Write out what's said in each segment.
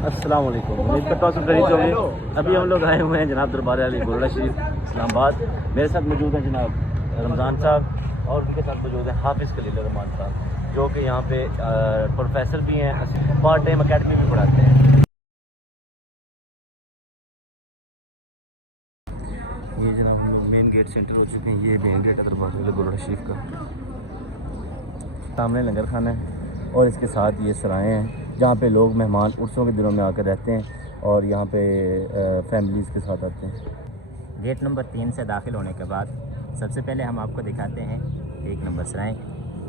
अस्सलाम वालेकुम। उम्मीद करता हूँ सब खैरियत होंगे। अभी हम लोग आए हुए हैं जनाब दरबार अली गोरड़ा शरीफ इस्लामाबाद। मेरे साथ मौजूद हैं जनाब रमज़ान साहब और उनके साथ मौजूद हैं हाफिज़ खलील रहमान साहब, जो कि यहाँ पे प्रोफेसर भी हैं, पार्ट टाइम अकेडमी भी पढ़ाते हैं। ये जनाब हम मेन गेट सेंटर हो चुके हैं। ये मेन गेट है दरबार अली गोरड़ा शरीफ का। सामने लंगर खाना है और इसके साथ ये सराएँ हैं जहाँ पे लोग मेहमान उर्सों के दिनों में आकर रहते हैं और यहाँ पे फैमिलीज़ के साथ आते हैं। गेट नंबर 3 से दाखिल होने के बाद सबसे पहले हम आपको दिखाते हैं 1 नंबर सराय,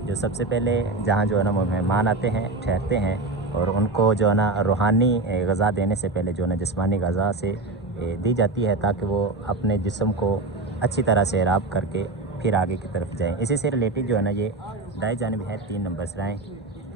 जो सबसे पहले जहाँ जो है ना वो मेहमान आते हैं, ठहरते हैं और उनको जो है ना रूहानी ग़ज़ा देने से पहले जो है ना जिस्मानी ग़ज़ा से दी जाती है, ताकि वो अपने जिस्म को अच्छी तरह से इराब करके फिर आगे की तरफ जाएँ। इसी से रिलेटेड जो है ना ये दाएं जानिब है 3 नंबर सराय।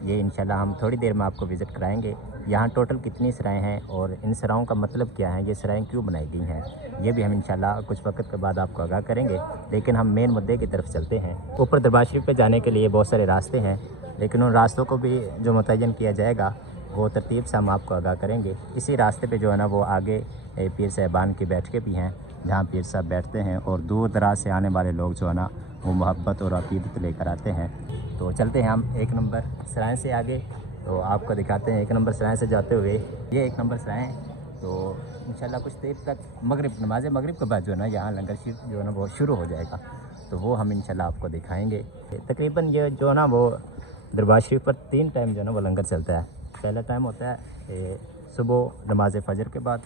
ये इंशाल्लाह हम थोड़ी देर में आपको विज़िट कराएंगे। यहाँ टोटल कितनी सराएँ हैं और इन सरायों का मतलब क्या है, ये सराएँ क्यों बनाई गई हैं, ये भी हम इंशाल्लाह कुछ वक्त के बाद आपको आगाह करेंगे। लेकिन हम मेन मुद्दे की तरफ चलते हैं। ऊपर दरबार शरीफ पे जाने के लिए बहुत सारे रास्ते हैं, लेकिन उन रास्तों को भी जो मुतय्यन किया जाएगा वो तरतीब से हम आपको आगाह करेंगे। इसी रास्ते पर जो है ना वो आगे पीर साहिबान की बैठकें भी हैं, जहाँ पीर साहब बैठते हैं और दूर दराज से आने वाले लोग जो है ना वो मोहब्बत और अक़ीदत लेकर आते हैं। तो चलते हैं हम 1 नंबर सराय से आगे, तो आपको दिखाते हैं 1 नंबर सराय से जाते हुए ये 1 नंबर सराय है। तो इंशाल्लाह कुछ देर तक नमाज मगरिब के बाद जो है ना यहाँ लंगर शरीफ जो है ना वो शुरू हो जाएगा, तो वो हम इंशाल्लाह आपको दिखाएंगे। तकरीबन ये जो है ना वो दरबार शरीफ पर 3 टाइम जो है ना वो लंगर चलता है। पहला टाइम होता है सुबह नमाज फजर के बाद,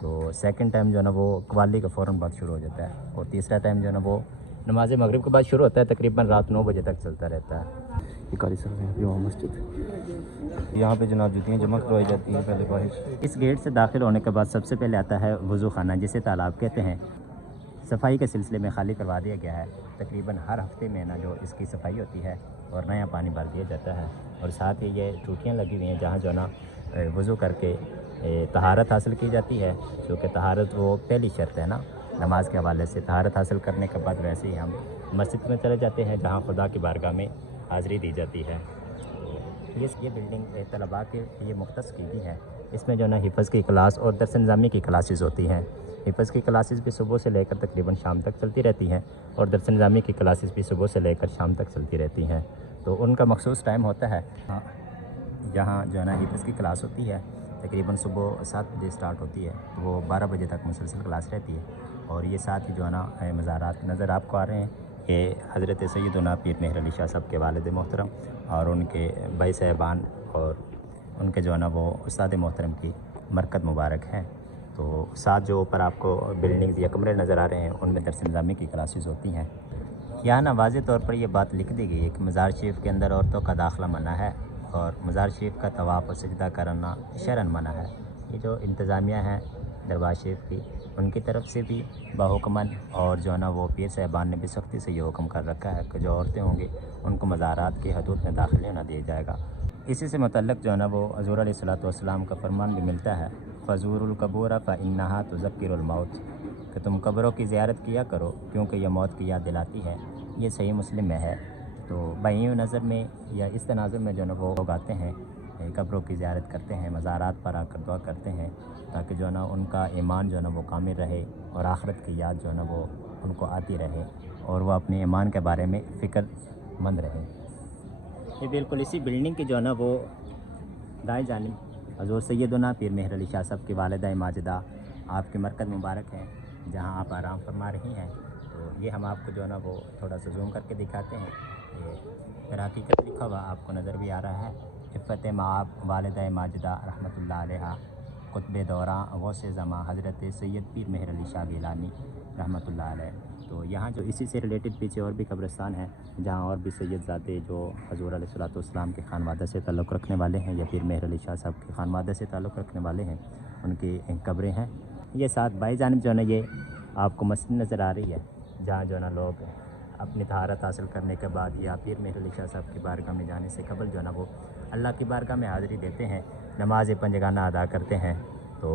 तो सेकंड टाइम जो है ना वो कवाली का फ़ौरन बाद शुरू हो जाता है, और तीसरा टाइम जो है ना वो नमाज मगरिब के बाद शुरू होता है, तकरीबन रात 9 बजे तक चलता रहता है। ये कारी साहब है मस्जिद, यहाँ पे जनाब जुतियाँ जमा करवाई जाती हैं पहले बाहर। इस गेट से दाखिल होने के बाद सबसे पहले आता है वज़ू खाना, जिसे तालाब कहते हैं। सफाई के सिलसिले में खाली करवा दिया गया है। तकरीबन हर हफ्ते में ना जो इसकी सफाई होती है और नया पानी भर दिया जाता है, और साथ ही ये टूटियाँ लगी हुई हैं जहाँ जो ना वज़ू करके तहारत हासिल की जाती है, क्योंकि तहारत वो पहली शर्त है ना नमाज के हवाले से। तहारत हासिल करने के बाद वैसे ही हम मस्जिद में चले जाते हैं, जहाँ खुदा की बारगाह में हाज़िरी दी जाती है। ये बिल्डिंग तलबा के लिए मुख्तस की गई है। इसमें जो ना हिफ़्ज़ की क्लास और दर्स निज़ामी की क्लासेस होती हैं। हिफ़्ज़ की क्लासेस भी सुबह से लेकर तकरीबन शाम तक चलती रहती हैं, और दर्स निज़ामी की क्लासेस भी सुबह से लेकर शाम तक चलती रहती हैं। तो उनका मखसूस टाइम होता है। जहाँ जो है ना हिफ़्ज़ की क्लास होती है तकरीबन सुबह 7 बजे स्टार्ट होती है, तो वो 12 बजे तक मुसलसल क्लास रहती है। और ये साथ ही जो है ना मज़ारात नज़र आपको आ रहे हैं, ये हज़रत सैयदना पीर मेहर अली शाह साहब के वालिद मोहतरम और उनके भाई साहिबान और उनके जो है ना वो उस्ताद मोहतरम की मरकज़ मुबारक है। तो साथ जो ऊपर आपको बिल्डिंग्स या कमरे नज़र आ रहे हैं, उनमें दर्स निज़ामी की क्लासेस होती हैं। यहाँ ना वाज़ेह तौर पर यह बात लिख दी गई है कि मज़ार शरीफ के अंदर औरतों का दाखिला मना है, और मज़ार शरीफ का तवाफ़ और सजदा करना शरअन मना है। ये जो इंतज़ामिया है दरबार शरीफ की, उनकी तरफ से भी बाहुकमन, और जो है ना वो पीर साहिबान ने भी सख्ती से ये हुक्म कर रखा है कि जो औरतें होंगी उनको मज़ारात की हदूद में दाखिल ना दिया जाएगा। इसी से मुतल्लिक़ जो है ना वो हज़ूर अलैहिस्सलातु वस्सलाम का फरमान भी मिलता है, फ़ज़ूरुल क़बूर फ़इन्नहा तुज़क्किरुल मौत, कि तुम कब्रों की ज़ियारत किया करो क्योंकि यह मौत की याद दिलाती है। ये सही मुस्लिम में है। तो बाइयों नज़र में या इस तनाज़ुर में जो है ना वो लोग आते हैं, कब्रों की ज़ियारत करते हैं, मज़ारात पर आकर दुआ करते हैं, ताकि जो है ना उनका ईमान जो है ना वो कामिल रहे और आखिरत की याद जो है ना वो उनको आती रहे, और वह अपने ईमान के बारे में फ़िक्रमंद रहे। ये बिल्कुल इसी बिल्डिंग की जो है ना वो दाएं जानिब हज़ूर सैयदना पीर मेहर अली शाह साहब की वालिदा माजिदा आपकी मरकज़ मुबारक है, जहाँ आप आराम फरमा रही हैं। तो ये हम आपको जो है ना वो थोड़ा सा जूम करके दिखाते हैं। ये फिर हकीकत लिखा हुआ आपको नज़र भी आ रहा है, इफ़्फ़त माब वालिदा माजिदा रहमतुल्लाह अलैहा क़ुत्ब दौरा गौसे ज़मा हज़रत सैयद पीर मेहर अली शाह गिलानी रहमतुल्लाह अलैह। तो यहाँ जो इसी से रिलेटेड पीछे और भी कब्रिस्तान है, जहाँ और भी सैयदज़ादे जो हज़ूर अलैहिस्सलातु वस्सलाम के ख़ानवादा से ताल्लुक़ रखने वाले हैं या पीर मेहर अली शाह साहब के ख़ानवादा से ताल्लुक़ रखने वाले हैं, उनकी कब्रें हैं। ये साथ बाई जानिब जो है ना ये आपको मस्जिद नज़र आ रही है, जहाँ जो है ना लोग अपनी तहारत हासिल करने के बाद या पीर मेहर अली शाह साहब की बारगाह में जाने से कबल जो है ना वो अल्लाह की बारगाह में हाज़िरी देते हैं, नमाज पंजगाना अदा करते हैं। तो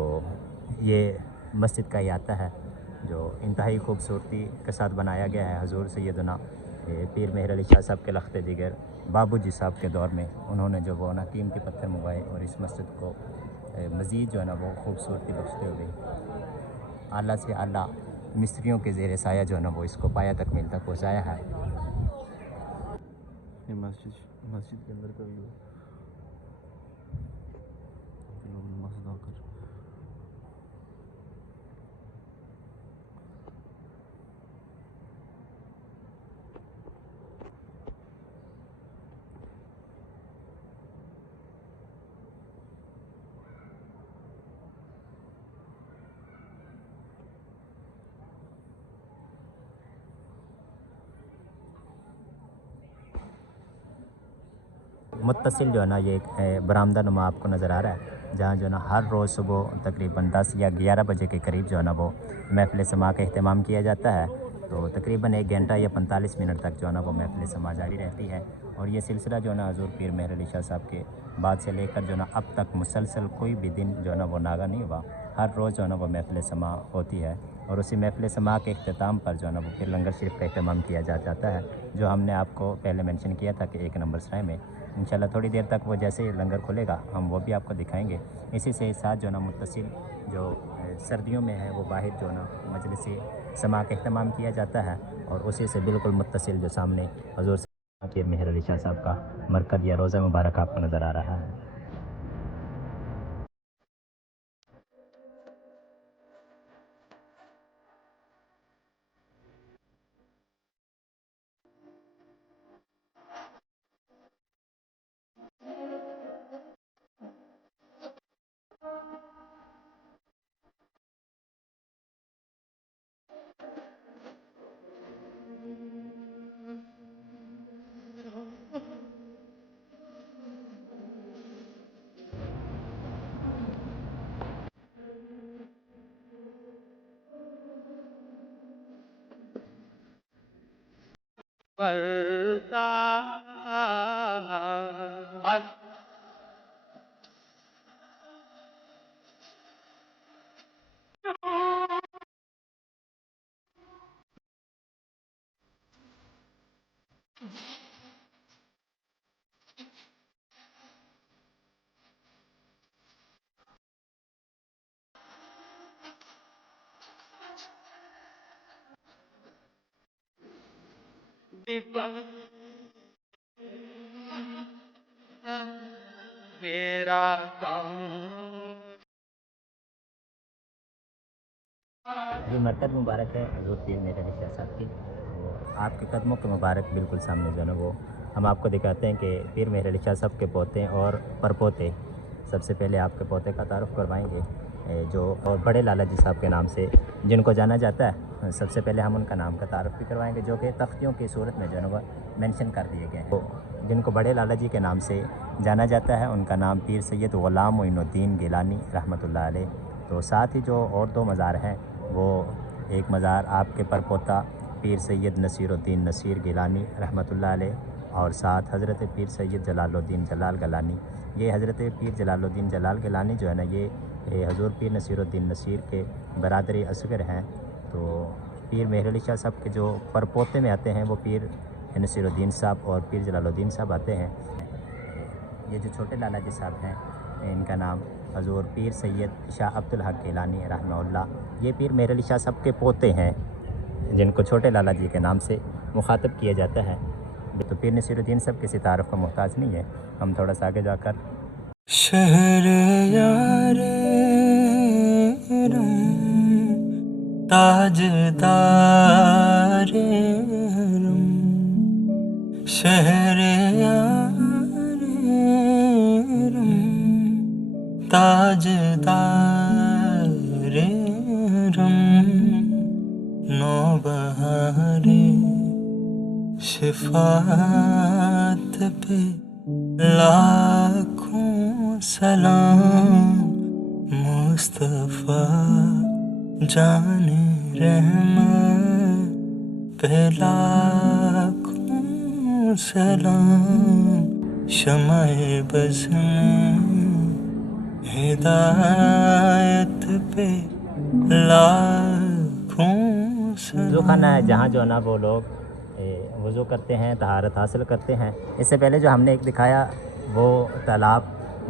ये मस्जिद का ही आता है, जो इंतहाई खूबसूरती के साथ बनाया गया है। हज़ूर सैयदना पीर मेहर अली शाह साहब के लख्त दिगर बाबूजी साहब के दौर में उन्होंने जो वो ना कीमती पत्थर मंगवाए और इस मस्जिद को मज़ीद जो है ना वो खूबसूरती बख्शते हुए आला से आला मिस्त्रियों के ज़ेर साया जो है ना वो इसको पाया तकमील तक पहुँचाया है। ये मस्जिद के अंदर का व्यू लोग नमाज अदा कर। मुत्तसिल जो है ना ये एक बरामदा नुमा आपको नज़र आ रहा है, जहाँ जो है ना हर रोज़ सुबह तकरीबन 10 या 11 बजे के करीब जो है ना वो महफ़िल समा का अहतमाम किया जाता है। तो तकरीबन 1 घंटा या 45 मिनट तक जो है ना वो महफ़िल समा जारी रहती है। और ये सिलसिला जो है ना हज़ूर पीर मेहर अली शाह साहब के बाद से लेकर जो है ना अब तक मुसलसल कोई भी दिन जो है ना वो नागा नहीं हुआ। हर रोज़ जो है ना वो महफ़िल समा होती है और उसी महफ़िल समा के अख्ताम पर जो है ना वो फिर लंगर शरीफ का अहतमाम किया जाता है, जो हमने आपको पहले मेंशन किया था कि 1 नंबर सराय में। इंशाल्लाह थोड़ी देर तक वो जैसे ही लंगर खुलेगा हम वो भी आपको दिखाएंगे। इसी से साथ जो है ना मुत्तसिल जो सर्दियों में है वो बाहर जो है ना मजलिसी समा का अहतमाम किया जाता है और उसी से बिल्कुल मुत्तसिल जो सामने हज़ूर पीर मेहर अली शाह साहब का मरकज़ या रोज़ा मुबारक आपको नज़र आ रहा है। मेरा जो मरकज़ मुबारक है हज़ूर पीर मेहर अली शाह साहब की, वो आपके कदमों के मुबारक बिल्कुल सामने जो है ना वो हम आपको दिखाते हैं कि पीर मेहर अली शाह साहब के पोते और परपोते। सबसे पहले आपके पोते का तारुफ़ करवाएंगे जो और बड़े लाला जी साहब के नाम से जिनको जाना जाता है। सबसे पहले हम उनका नाम का तारुफ़ भी करवाएंगे जो कि तख्तियों की सूरत में जो है ना मेंशन कर दिए गए हैं। तो जिनको बड़े लाला जी के नाम से जाना जाता है उनका नाम पीर सैयद ग़ुलाम मोइनुद्दीन गिलानी रहमतुल्लाह अलैह। तो साथ ही जो और 2 मज़ार हैं वो एक मज़ार आपके परपोता पीर सैयद नसीरुद्दीन नसीर गिलानी रहमतुल्लाह अलैह और साथ हज़रत पीर सैयद जलालुद्दीन जलाल गिलानी। ये हज़रत पीर जलालुद्दीन जलाल गिलानी जो है ना ये हज़ूर पीर नसीरुद्दीन नसीर के बरादरी असगर हैं। तो पीर मेहर अली शाह साहब के जो परपोते में आते हैं वो पीर नसीरुद्दीन साहब और पीर जलालुद्दीन साहब आते हैं। ये जो छोटे लाला जी साहब हैं इनका नाम हज़ूर पीर सैयद शाह अब्दुल हक गिलानी रहमतुल्लाह। ये पीर मेहर अली शाह साहब के पोते हैं जिनको छोटे लाला जी के नाम से मुखातब किया जाता है। तो पीर नसीरुद्दीन साहब किसी तारफ़ का मोहताज नहीं है। हम थोड़ा सा आगे जाकर शहर यारे ताजदारे शहर यारे ताजदारे नौबहारे शिफात पे लाखों सलाम मुस्तफ़ा जाने रहमत पे लाखों सलाम शमाए बज़ में हिदायत पे लाखों वज़ू खाना है जहाँ जो है ना वो लोग वज़ू करते हैं, तहारत हासिल करते हैं। इससे पहले जो हमने एक दिखाया वो तालाब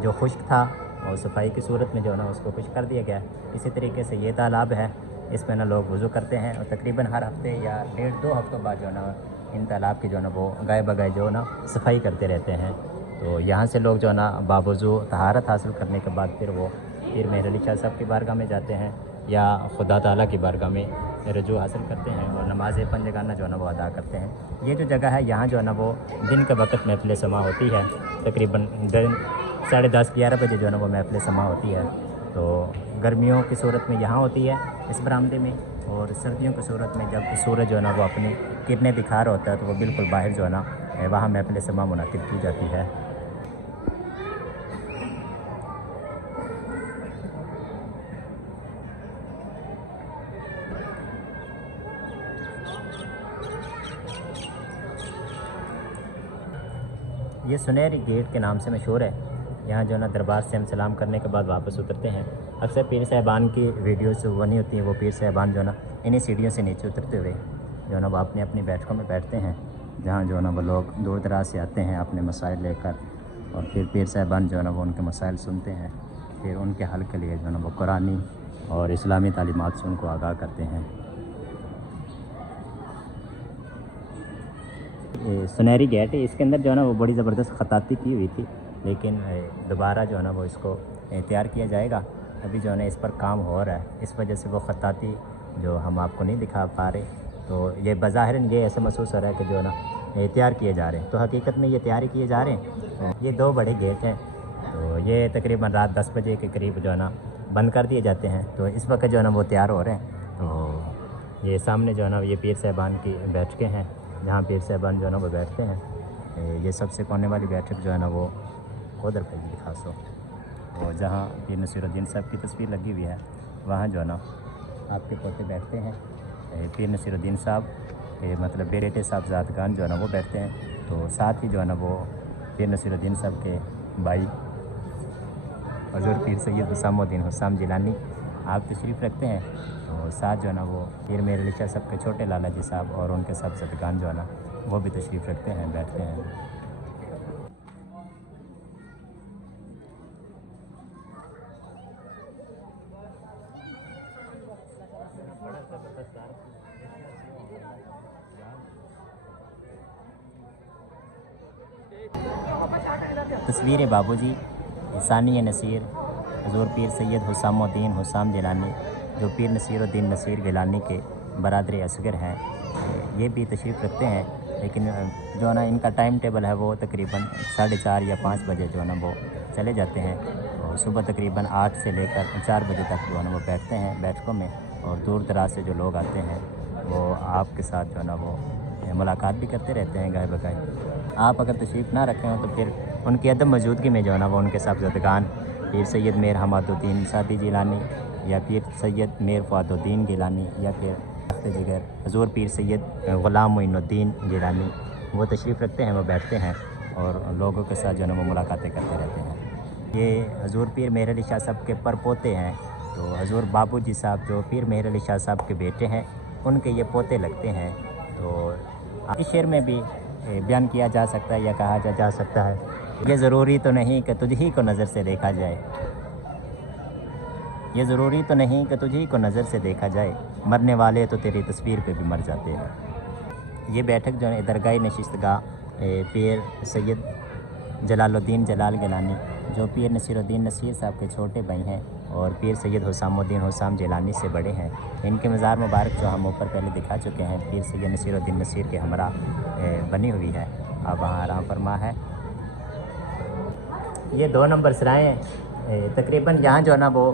जो खुश्क था और सफाई की सूरत में जो है ना उसको कुछ कर दिया गया है। इसी तरीके से ये तालाब है, इसमें ना लोग वज़ू करते हैं और तकरीबन हर हफ्ते या 1.5-2 हफ्तों बाद जो है ना इन तालाब की जो है ना वो गाय बगाए जो है ना सफाई करते रहते हैं। तो यहाँ से लोग जो है ना बावजू तहारत हासिल करने के बाद फिर वो पीर मेहर अली शाह साहब की बारगाह में जाते हैं या खुदा ताला की बारगाह में रजू हासिल करते हैं और नमाज़ पंजगाना जो है ना वो अदा करते हैं। ये जो जगह है यहाँ जो है ना वो दिन के वक्त महफिल समा होती है, तकरीबन 10:30-11 बजे जो है ना वो महफिल समा होती है। तो गर्मियों की सूरत में यहाँ होती है इस बरामदे में, और सर्दियों की सूरत में जब सूरज जो है ना वो अपनी किरणें दिखा रहा होता है तो वो बिल्कुल बाहर जो है ना वहाँ महफिल समा मुनाकिब की जाती है। ये सुनहरी गेट के नाम से मशहूर है। यहाँ जो है ना दरबार से हम सलाम करने के बाद वापस उतरते हैं। अक्सर पीर साहिबान की वीडियोस बनी होती हैं, वो पीर साहिबान जो है ना इन्हीं सीढ़ियों से नीचे उतरते हुए जो है ना वो अपनी अपनी बैठकों में बैठते हैं, जहाँ जो है ना वो लोग दूर दराज से आते हैं अपने मसाइल लेकर, और फिर पीर साहिबान जो है ना वो उनके मसाइल सुनते हैं, फिर उनके हल के लिए जो है ना वो कुरानी और इस्लामी तालीमात से उनको आगाह करते हैं। सुनहरी गेट है, इसके अंदर जो है ना वो बड़ी ज़बरदस्त ख़ताती की हुई थी, लेकिन दोबारा जो है ना वो इसको तैयार किया जाएगा। अभी जो है ना इस पर काम हो रहा है, इस वजह से वो ख़ताती जो हम आपको नहीं दिखा पा रहे। तो ये बज़ाहिरन ये ऐसे महसूस हो रहा है कि जो है ना तैयार किए जा रहे हैं, तो हकीकत में ये तैयारी किए जा रहे हैं। ये 2 बड़े गेट हैं, तो ये तकरीबन रात 10 बजे के करीब जो है ना बंद कर दिए जाते हैं। तो इस वक्त जो है ना वो तैयार हो रहे हैं। तो ये सामने जो है ना ये पीर साहिबान की बैठकें हैं, जहाँ पीर साहिबान जो है ना वो बैठते हैं। ये सबसे कोने वाली बैठक जो है ना वो उधर पे भी दिखा सो, और जहाँ पीर नसीरुद्दीन साहब की तस्वीर लगी हुई है वहाँ जो है ना आपके पोते बैठते हैं। पीर नसीरुद्दीन साहब मतलब बेरेटे साहबजादगान जो है ना वो बैठते हैं। तो साथ ही जो है ना वो पीर नसीरुद्दीन साहब के भाई हज़रत पीर सैयद हुसामुद्दीन हुसाम जिलानी आप तशरीफ़ रखते हैं। तो साथ जो है ना वो पीर मेहर अली शाह साहब के छोटे लाला जी साहब और उनके साहबजादगान जो है ना वो भी तशरीफ़ रखते हैं, बैठते हैं। तस्वीर बाबूजी सानी नसीर हज़ूर पीर सैयद हुसामुद्दीन हुसाम जिलानी, जो पीर नसीरुद्दीन नसीर गिलानी के बरादर असगर हैं, ये भी तशरीफ़ रखते हैं। लेकिन जो है ना इनका टाइम टेबल है वो तकरीबन 4:30 या 5 बजे जो है ना वो चले जाते हैं, और सुबह तकरीबन 8 से लेकर 4 बजे तक जो है ना वो बैठते हैं बैठकों में। और दूर दराज से जो लोग आते हैं वो आपके साथ जो है ना वो मुलाकात भी करते रहते हैं गाय बगाए। आप अगर तशरीफ़ ना रखें हो तो फिर उनकी अदम मौजूदगी में जो है ना वो उनके साहबजादगान पीर सैयद मीर हमादुद्दीन सादी जिलानी या पीर सैयद मीर फ़ुआदुद्दीन गिलानी या फिर जिगर हज़ूर पीर सैयद ग़ुलाम मोइनुद्दीन गिलानी वो तशरीफ़ रखते हैं, वो बैठते हैं और लोगों के साथ जो है ना वो मुलाकातें करते रहते हैं। ये हज़ूर पीर मेहर अली शाह साहब के परपोते हैं। तो हज़ूर बाबू जी साहब जो पीर मेहर अली शाह साहब के बेटे हैं, उनके ये पोते लगते हैं। तो इस शेर में भी बयान किया जा सकता है या कहा जा सकता है, ये ज़रूरी तो नहीं कि तुझ ही को नज़र से देखा जाए, ये ज़रूरी तो नहीं कि तुझ ही को नज़र से देखा जाए, मरने वाले तो तेरी तस्वीर पे भी मर जाते हैं। ये बैठक जो है दरगाह नशिस्तगाह पीर सैयद जलालुद्दीन जलाल गिलानी जो पीर नसीरुद्दीन नसीर साहब के छोटे भाई हैं और पीर सैयद हुसामुद्दीन हुसाम जिलानी से बड़े हैं, इनके मज़ार मुबारक जो हम ऊपर पहले दिखा चुके हैं, पीर सैयद नसीरुद्दीन नसीर के हमरा बनी हुई है। अब वहाँ आराम फरमा है। ये 2 नंबर सराएँ हैं। तकरीबन यहाँ जो है ना वो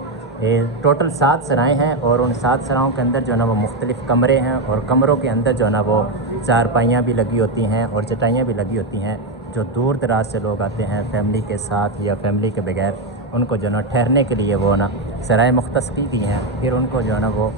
टोटल 7 सराएँ हैं और उन 7 सराओं के अंदर जो है ना वो मुख्तलिफ़ कमरे हैं और कमरों के अंदर जो है ना वो चारपाइयाँ भी लगी होती हैं और चटाइयाँ भी लगी होती हैं। जो दूर दराज से लोग आते हैं फैमिली के साथ या फैमिली के बगैर, उनको जो है ना ठहरने के लिए वो ना सराय मुख्तस की दी हैं, फिर उनको जो है ना वो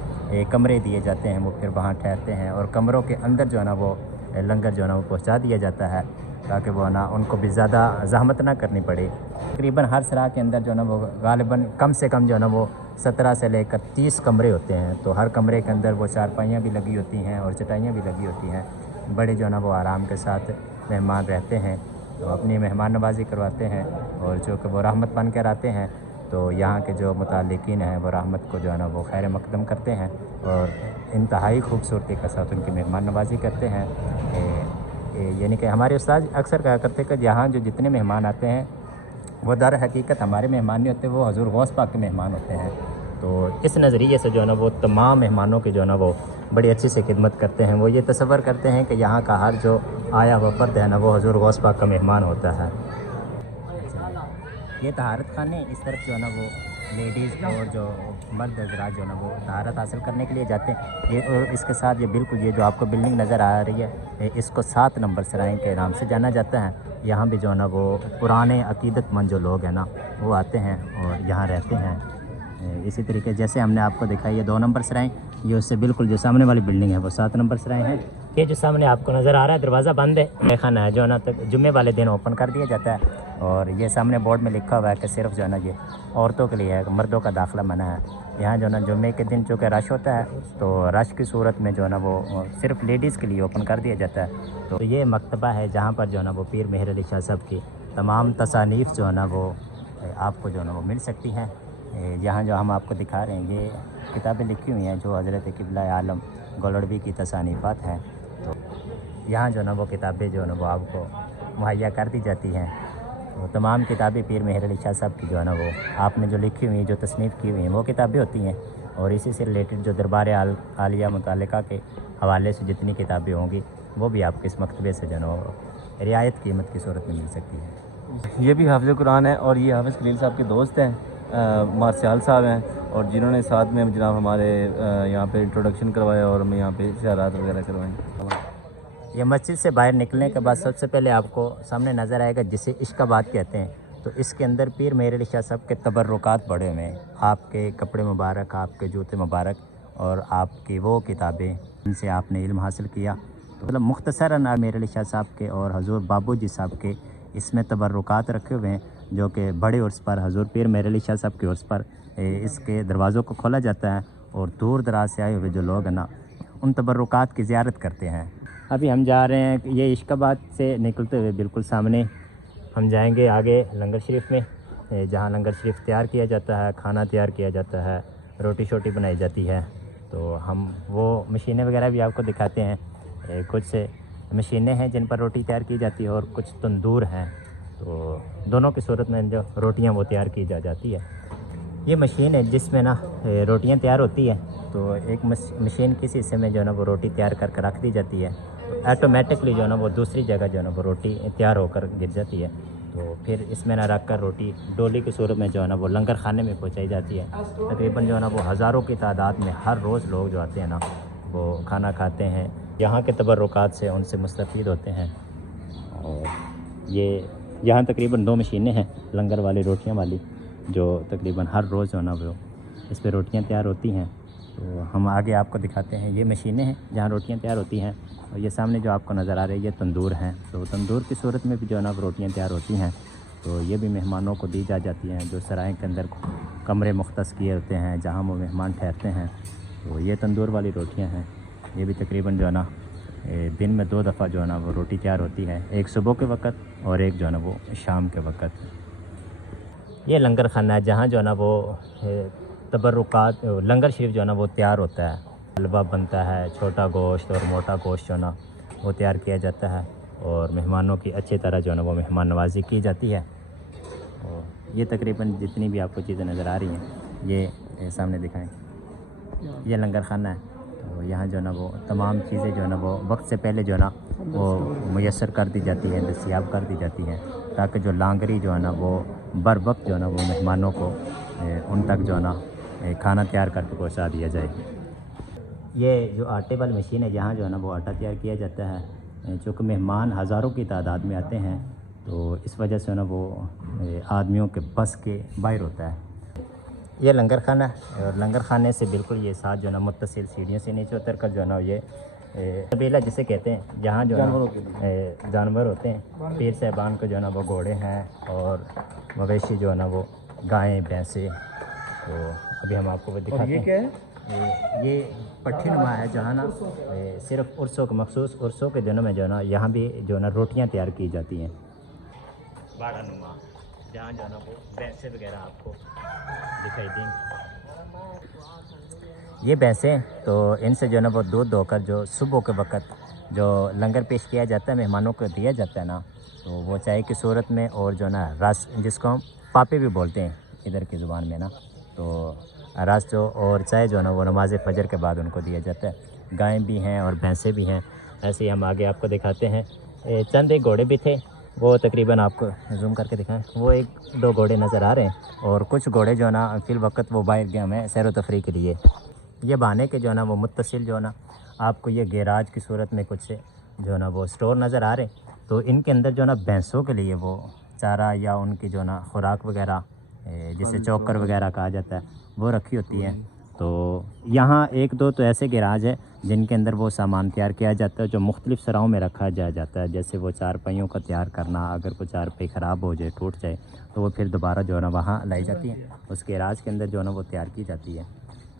कमरे दिए जाते हैं, वो फिर वहाँ ठहरते हैं और कमरों के अंदर जो है ना वो लंगर जो है ना वो पहुँचा दिया जाता है ताकि वो ना उनको भी ज़्यादा ज़हमत ना करनी पड़े। तकरीबन हर सराह के अंदर जो है ना वो गालिबन कम से कम जो है ना वो 17 से लेकर 30 कमरे होते हैं। तो हर कमरे के अंदर वो चारपाइयाँ भी लगी होती हैं और चटाइयाँ भी लगी होती हैं। बड़े जो है ना वो आराम के साथ मेहमान रहते हैं, तो अपनी मेहमान नवाजी करवाते हैं और जो कि वो रहमत बन कर आते हैं तो यहाँ के जो मुतालिकीन हैं वो रहमत को जो है ना वो खैर मकदम करते हैं और इंतहाई खूबसूरती के साथ उनकी मेहमान नवाजी करते हैं। यानी कि हमारे उस्ताद अक्सर कहा करते कि यहाँ जो जितने मेहमान आते हैं वो दर हकीकत हमारे मेहमान नहीं होते, वो हजूर गौस पाक के मेहमान होते हैं। तो इस नज़रिए से जो है ना वो तमाम मेहमानों की जो है ना वो बड़ी अच्छी से खिदमत करते हैं। वो ये तसव्वुर करते हैं कि यहाँ का हर जो आया हुआ फ़र्द है ना वो हजूर गौस पाक का मेहमान होता है। ये तहारत खाने इस तरफ जो है ना वो लेडीज़ और जो मर्द हजरात जो है ना वो तहारत हासिल करने के लिए जाते हैं। ये और इसके साथ ये बिल्कुल ये जो आपको बिल्डिंग नज़र आ रही है इसको 7 नंबर सराय के नाम से जाना जाता है। यहाँ भी जो है ना वो पुराने अकीदतमंद जो लोग हैं ना वो आते हैं और यहाँ रहते हैं। इसी तरीके जैसे हमने आपको दिखाई ये 2 नंबर सराय, ये उससे बिल्कुल जो सामने वाली बिल्डिंग है वो 7 नंबर सराय है। ये जो सामने आपको नज़र आ रहा है दरवाज़ा बंद है, खाना है जो है ना तक जुम्मे वाले दिन ओपन कर दिया जाता है। और ये सामने बोर्ड में लिखा हुआ है कि सिर्फ जो है ना ये औरतों के लिए है, मर्दों का दाखिला मना है। यहाँ जो है ना जुम्मे के दिन चूँकि रश होता है तो रश की सूरत में जो है ना वो सिर्फ लेडीज़ के लिए ओपन कर दिया जाता है। तो ये मकतबा है जहाँ पर जो है ना वो पीर मेहर अली शाह साहब की तमाम तसानीफ़ जो है ना वो आपको जो है ना वो मिल सकती हैं। यहाँ जो हम आपको दिखा रहे हैं ये किताबें लिखी हुई हैं जो हज़रत क़िबला आलम गोलड़वी की तसानीफ़ात हैं। तो यहाँ जो है ना वो किताबें जो है ना वो आपको मुहैया कर दी जाती हैं। तो तमाम किताबें पीर मेहर अली शाह साहब की जो है ना वो आपने जो लिखी हुई जो तसनीफ़ की हुई हैं वो किताबें होती हैं। और इसी से रिलेटेड जो दरबार आलिया मुतालिका के हवाले से जितनी किताबें होंगी वो भी आपको इस मकतबे से जो है ना रियायत कीमत की सूरत में मिल सकती है। ये भी हाफ़िज़ कुरान है और ये हाफ़िज़ खलील साहब के दोस्त हैं, मार्शल साहब हैं, और जिन्होंने साथ में जनाब हमारे यहाँ पे इंट्रोडक्शन करवाया और हमें यहाँ पे इशारात वगैरह करवाएं। ये मस्जिद से बाहर निकलने के बाद सबसे पहले आपको सामने नज़र आएगा जिसे इश्काबाद कहते हैं। तो इसके अंदर पीर मेहर अली शाह साहब के तबर्रुकात पड़े हुए हैं, आपके कपड़े मुबारक, आपके जूते मुबारक और आपकी वो किताबें जिनसे आपने इल्म हासिल किया। तो मतलब मुख्तसरन मेहर अली शाह साहब के और हजूर बाबूजी साहब के इसमें तबर्रुकात रखे हुए हैं जो कि बड़े उर्स पर हजूर पीर मेहर अली शाह साहब के उर्स पर इसके दरवाज़ों को खोला जाता है और दूर दराज से आए हुए जो लोग हैं ना उन तबर्रुकात की ज़ियारत करते हैं। अभी हम जा रहे हैं ये इश्काबाद से निकलते हुए बिल्कुल सामने हम जाएंगे आगे लंगर शरीफ में, जहाँ लंगर शरीफ तैयार किया जाता है, खाना तैयार किया जाता है, रोटी शोटी बनाई जाती है। तो हम वो मशीनें वगैरह भी आपको दिखाते हैं। कुछ मशीनें हैं जिन पर रोटी तैयार की जाती है और कुछ तंदूर हैं। तो दोनों की सूरत में जो रोटियां वो तैयार की जाती है। ये मशीन है जिसमें ना रोटियां तैयार होती है। तो एक मशीन किसी हिस्से में जो है ना वो रोटी तैयार करके रख दी जाती है, तो ऑटोमेटिकली जो है ना वो दूसरी जगह जो है ना वो रोटी तैयार होकर गिर जाती है। तो फिर इसमें ना रख कर रोटी डोली की सूरत में जो है ना वो लंगर खाने में पहुंचाई जाती है। तकरीबन जो है ना वो हज़ारों की तादाद में हर रोज़ लोग जो आते हैं ना वो खाना खाते हैं, यहाँ के तबर्रुकात से उनसे मुस्तफ़ीद होते हैं। और ये यहाँ तकरीबन 2 मशीनें हैं लंगर वाली, रोटियाँ वाली, जो तकरीबन हर रोज़ जो है ना वो इस पर रोटियाँ तैयार होती हैं। तो हम आगे आपको दिखाते हैं, ये मशीनें हैं जहाँ रोटियाँ तैयार होती हैं। और ये सामने जो आपको नज़र आ रही है ये तंदूर हैं। तो तंदूर की सूरत में भी जो है ना रोटियाँ तैयार होती हैं। तो ये भी मेहमानों को दी जाती हैं जो सराय के अंदर कमरे मुख्तस किए होते हैं जहाँ वो मेहमान ठहरते हैं। तो ये तंदूर वाली रोटियाँ हैं। ये भी तकरीबन जो है ना दिन में 2 दफ़ा जो है ना वो रोटी तैयार होती है, एक सुबह के वक़्त और एक जो है ना वो शाम के वक़्त। ये लंगर खाना है जहाँ जो है ना वो तबर्रुकात लंगर शरीफ जो है ना वो तैयार होता है। हलवा बनता है, छोटा गोश्त और मोटा गोश्त जो है ना वो तैयार किया जाता है और मेहमानों की अच्छी तरह जो है ना वो मेहमान नवाजी की जाती है। और ये तकरीबन जितनी भी आपको चीज़ें नज़र आ रही हैं ये सामने दिखाएं, ये लंगर खाना है। तो यहाँ जो है ना वो तमाम चीज़ें जो है ना वो वक्त से पहले जो है ना वो मुयस्सर कर दी जाती है, दस्तियाब कर दी जाती हैं, ताकि जो लांगरी जो है ना वो बर वक्त जो है ना वो मेहमानों को उन तक जो है ना खाना तैयार करके पहुँचा दिया जाए। ये जो आटे वाली मशीन है जहाँ जो है ना वो आटा तैयार किया जाता है। चूँकि मेहमान हज़ारों की तादाद में आते हैं तो इस वजह से ना वो आदमियों के बस के बाहर होता है। ये लंगर खाना है और लंगर खाने से बिल्कुल ये साथ जो है ना मुत्तसिल सीढ़ियों से नीचे उतर कर जो है ना ये तबेला जिसे कहते हैं, जहाँ जो है ना जानवर होते हैं। पीर साहबान को जो है ना वो घोड़े हैं और मवेशी जो है ना वो गायें भैंसे। तो अभी हम आपको वो दिखाते हैं। ये क्या है? ये पट्टी नुमा है जहाँ ना सिर्फ उर्सों के मखसूस उर्सों के दिनों में जो है ना यहाँ भी जो है ना रोटियाँ तैयार की जाती हैं। बाड़ा नुमा जहाँ जो है ना वो भैंसें वगैरह आपको दिखाई देंगी। ये भैंसें तो इनसे जो है ना वो दूध धोकर जो सुबह के वक्त जो लंगर पेश किया जाता है, मेहमानों को दिया जाता है ना, तो वो चाय की सूरत में और जो ना रस, जिसको हम पापे भी बोलते हैं इधर की ज़ुबान में ना, तो रस जो और चाय जो है ना वो नमाज फजर के बाद उनको दिया जाता है। गायें भी हैं और भैंसें भी हैं। ऐसे ही हम आगे आपको दिखाते हैं। चंद एक घोड़े भी थे, वो तकरीबन आपको जूम करके दिखाएं, वो एक दो घोड़े नज़र आ रहे हैं, और कुछ घोड़े जो है ना फिल वक्त वो बाहर गए हैं सैर व तफरी के लिए। ये बहाने के जो है ना वो मुत्तसिल जो है ना आपको ये गैराज की सूरत में कुछ जो है ना वो स्टोर नज़र आ रहे हैं। तो इनके अंदर जो है ना भैंसों के लिए वो चारा या उनकी जो है ना खुराक वगैरह, जिसे चौकर वगैरह कहा जाता है, वो रखी होती है। तो यहाँ एक दो तो ऐसे गैराज है जिनके अंदर वो सामान तैयार किया जाता है जो मुख्तलिफ़ सराहों में रखा जाता है। जैसे वो चारपाइयों का तैयार करना, अगर कोई चारपाई ख़राब हो जाए, टूट जाए, तो वो फिर दोबारा जो है ना वहाँ लाई जाती है, उस गैराज के अंदर जो है ना वो तैयार की जाती है,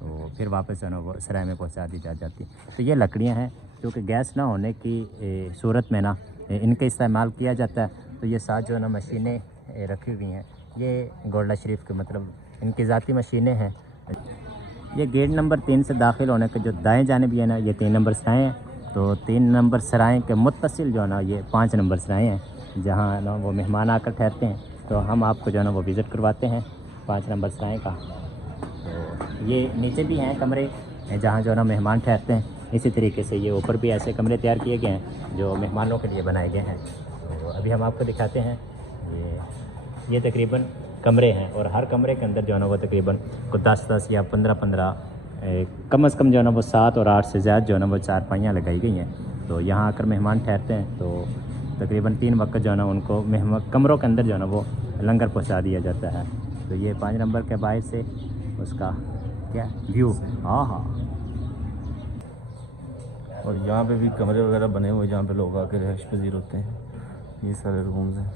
तो फिर वापस जो है ना वो सराय में पहुँचा दी जाती है। तो ये लकड़ियाँ हैं, क्योंकि गैस ना होने की सूरत में ना इनका इस्तेमाल किया जाता है। तो ये साथ जो है ना मशीनें रखी हुई हैं, ये गोल्डा शरीफ के मतलब इनकी ज़ाती मशीनें हैं। ये गेट नंबर 3 से दाखिल होने के जो दाएं जानिब भी है ना, ये 3 नंबर सराएँ हैं। तो 3 नंबर सराएँ के मुत्तसिल जो है ना ये 5 नंबर सराएँ हैं, जहाँ ना वो मेहमान आकर ठहरते हैं। तो हम आपको जो है ना वो विज़िट करवाते हैं 5 नंबर सराएँ का। तो ये नीचे भी हैं कमरे जहाँ जो है ना मेहमान ठहरते हैं। इसी तरीके से ये ऊपर भी ऐसे कमरे तैयार किए गए हैं जो मेहमानों के लिए बनाए गए हैं। तो अभी हम आपको दिखाते हैं। ये तकरीबन कमरे हैं, और हर कमरे के अंदर जो है ना वो तकरीबन को 10-10 या 15-15 कम से कम जो है ना वो 7 और 8 से ज़्यादा जो है ना वो चारपाइयाँ लगाई गई हैं। तो यहाँ आकर मेहमान ठहरते हैं, तो तकरीबन 3 वक्त जो है ना उनको कमरों के अंदर जो है ना वो लंगर पहुँचा दिया जाता है। तो ये 5 नंबर के बाहर से उसका क्या व्यू, हाँ। और यहाँ पे भी कमरे वगैरह बने हुए हैं जहाँ पे लोग आकर रहश पजीर होते हैं। ये सारे रूम्स हैं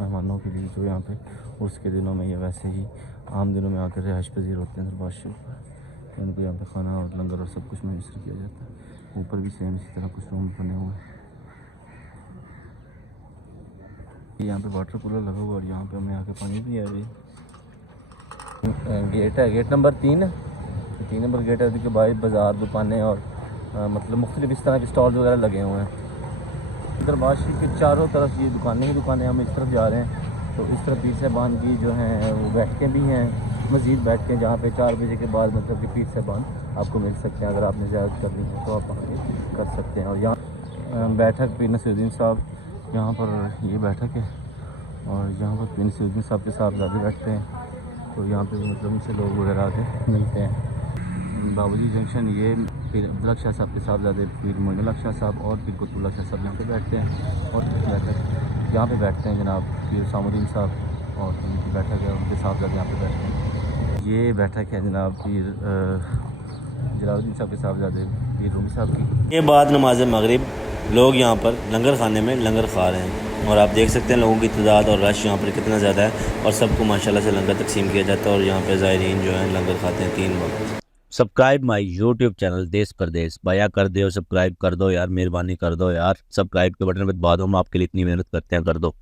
मेहमानों के लिए, जो यहाँ पे उर्स के दिनों में या वैसे ही आम दिनों में आकर रहश पजीर होते हैं दरबार शरीफ। उनको यहाँ पे खाना और लंगर और सब कुछ मुयसर किया जाता है। ऊपर भी सेम इसी तरह कुछ रूम बने हुए हैं। यहाँ पे वाटर कूलर लगा हुआ और यहाँ पे हमें आके पानी भी है। अभी गेट है, गेट नंबर 3 है, 3 नंबर गेट है। उसके बाहर बाज़ार, दुकानें और मतलब मुख्तलिफ इस तरह के स्टॉल वगैरह लगे हुए हैं। दरबार शरीफ के चारों तरफ ये दुकानें ही दुकानें। हम इस तरफ जा रहे हैं तो इस तरफ पीर साहिबान की जो हैं वो बैठकें भी हैं, मज़ीद बैठकें जहाँ पे 4 बजे के बाद मतलब कि पीर साहिबान आपको मिल सकते हैं। अगर आपने ज़ियारत करनी हो तो आप आगे कर सकते हैं। और यहाँ बैठक पीर नसीरुद्दीन साहब, यहाँ पर ये बैठक है, और यहाँ पर पीर नसीरुद्दीन साहब के साहबजादे बैठते हैं। तो यहाँ पे मतलब उनसे लोग वगैरह आके मिलते हैं। बाबूजी जंक्शन, ये पीर अब्दुल शाह साहब के साहबजादे पीर मोइनुल शाह साहब और पीर कुतुबुल्लाह शाह साहब यहाँ पे बैठते हैं। और बैठक यहाँ पे बैठते हैं जनाब पीर सामुद्दीन साहब, और उनकी बैठक है, उनके साहबजादे यहाँ पे बैठते हैं। ये बैठक है जनाब पीर जलालुद्दीन साहब के साहबजादे पीर रूमी साहब की। ये बाद नमाज मगरिब लोग यहाँ पर लंगर खाने में लंगर खा रहे हैं, और आप देख सकते हैं लोगों की तादाद और रश यहाँ पर कितना ज़्यादा है, और सबको माशाल्लाह से लंगर तकसीम किया जाता है। और यहाँ पे ज़ायरीन जो है लंगर खाते हैं 3 वक्त। सब्सक्राइब माई यूट्यूब चैनल देश परदेश, भाया कर दो, सब्सक्राइब कर दो यार, मेहरबानी कर दो यार। सब्सक्राइब के बटन पर दबा दो, हम आपके लिए इतनी मेहनत करते हैं, कर दो।